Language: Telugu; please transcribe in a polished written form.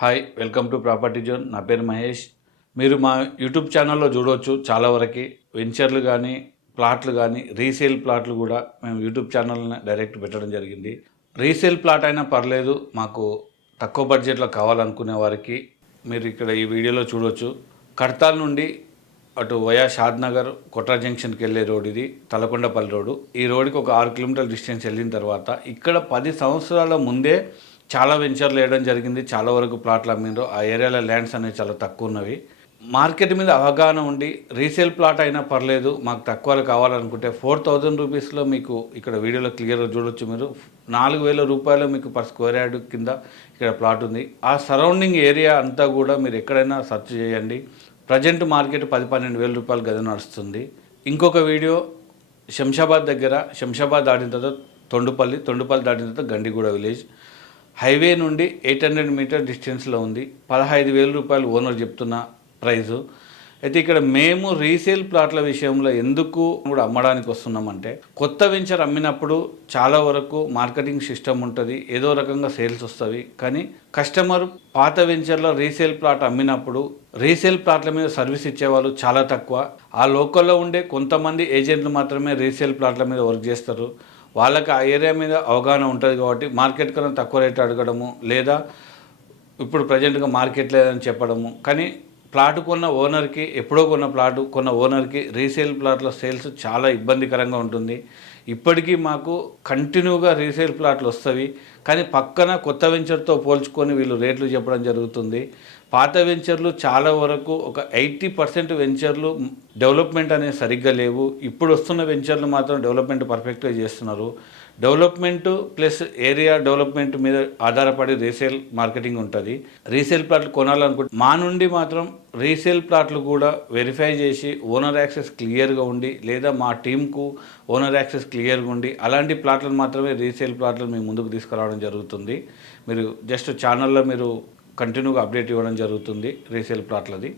Hi welcome to property zone. నా పేరు మహేష్. మీరు మా యూట్యూబ్ ఛానల్లో చూడవచ్చు. చాలా వరకు వెంచర్లు కానీ ప్లాట్లు కానీ రీసేల్ ప్లాట్లు కూడా మేము యూట్యూబ్ ఛానల్ని డైరెక్ట్ పెట్టడం జరిగింది. రీసేల్ ప్లాట్ అయినా పర్లేదు, మాకు తక్కువ బడ్జెట్లో కావాలనుకునే వారికి మీరు ఇక్కడ ఈ వీడియోలో చూడవచ్చు. కడతాల్ నుండి అటు వయా షాద్నగర్ కొట్రా జంక్షన్కి వెళ్ళే రోడ్ ఇది, తలకొండపల్లి రోడ్డు. ఈ రోడ్డుకి ఒక 6 కిలోమీటర్ల డిస్టెన్స్ వెళ్ళిన తర్వాత ఇక్కడ 10 సంవత్సరాల ముందే చాలా వెంచర్లు వేయడం జరిగింది. చాలా వరకు ప్లాట్లు అమ్మిండ్రు. ఆ ఏరియాలో ల్యాండ్స్ అనేవి చాలా తక్కువ ఉన్నవి. మార్కెట్ మీద అవగాహన ఉండి రీసేల్ ప్లాట్ అయినా పర్లేదు, మాకు తక్కువలో కావాలనుకుంటే 4000 రూపీస్లో మీకు ఇక్కడ వీడియోలో క్లియర్గా చూడొచ్చు. మీరు 4000 రూపాయలు మీకు పర్ స్క్వేర్ యార్డ్ కింద ఇక్కడ ప్లాట్ ఉంది. ఆ సరౌండింగ్ ఏరియా అంతా కూడా మీరు ఎక్కడైనా సెర్చ్ చేయండి. ప్రజెంట్ మార్కెట్ 10-12 వేల రూపాయలు గది నడుస్తుంది. ఇంకొక వీడియో శంషాబాద్ దగ్గర, శంషాబాద్ దాటిన తర్వాత తొండుపల్లి దాటిన తర్వాత గండిగూడ విలేజ్. హైవే నుండి 800 మీటర్ డిస్టెన్స్లో ఉంది. 15,000 రూపాయలు ఓనర్ చెప్తున్న ప్రైజు. అయితే ఇక్కడ మేము రీసేల్ ప్లాట్ల విషయంలో ఎందుకు కూడా అమ్మడానికి వస్తున్నామంటే, కొత్త వెంచర్ అమ్మినప్పుడు చాలా వరకు మార్కెటింగ్ సిస్టమ్ ఉంటుంది, ఏదో రకంగా సేల్స్ వస్తుంది. కానీ కస్టమర్ పాత వెంచర్లో రీసేల్ ప్లాట్ అమ్మినప్పుడు రీసేల్ ప్లాట్ల మీద సర్వీస్ ఇచ్చేవాళ్ళు చాలా తక్కువ. ఆ లోకల్లో ఉండే కొంతమంది ఏజెంట్లు మాత్రమే రీసేల్ ప్లాట్ల మీద వర్క్ చేస్తారు. వాళ్ళకి ఆ ఏరియా మీద అవగాహన ఉంటుంది కాబట్టి మార్కెట్ కన్నా తక్కువ రేటు అడగడము, లేదా ఇప్పుడు ప్రజెంట్గా మార్కెట్ లేదని చెప్పడము. కానీ ప్లాట్ కొన్న ఓనర్కి, ఎప్పుడో కొన్న ప్లాటు కొన్న ఓనర్కి రీసేల్ ప్లాట్ల సేల్స్ చాలా ఇబ్బందికరంగా ఉంటుంది. ఇప్పటికీ మాకు కంటిన్యూగా రీసేల్ ప్లాట్లు వస్తవి, కానీ పక్కన కొత్త వెంచర్తో పోల్చుకొని వీళ్ళు రేట్లు చెప్పడం జరుగుతుంది. పాత వెంచర్లు చాలా వరకు ఒక 80% వెంచర్లు డెవలప్మెంట్ అనేది సరిగ్గా లేవు. ఇప్పుడు వస్తున్న వెంచర్లు మాత్రం డెవలప్మెంట్ పర్ఫెక్ట్గా చేస్తున్నారు. డెవలప్మెంట్ ప్లస్ ఏరియా డెవలప్మెంట్ మీద ఆధారపడి రీసేల్ మార్కెటింగ్ ఉంటుంది. రీసేల్ ప్లాట్లు కొనాలనుకుంటే మా నుండి మాత్రం రీసేల్ ప్లాట్లు కూడా వెరిఫై చేసి ఓనర్ యాక్సెస్ క్లియర్గా ఉండి, లేదా మా టీంకు ఓనర్ యాక్సెస్ క్లియర్గా ఉండి అలాంటి ప్లాట్లను మాత్రమే రీసేల్ ప్లాట్లను మేము ముందుకు తీసుకురావడం జరుగుతుంది. మీరు జస్ట్ ఛానల్లో మీరు కంటిన్యూగా అప్డేట్ ఇవ్వడం జరుగుతుంది రీసేల్ ప్లాట్లది.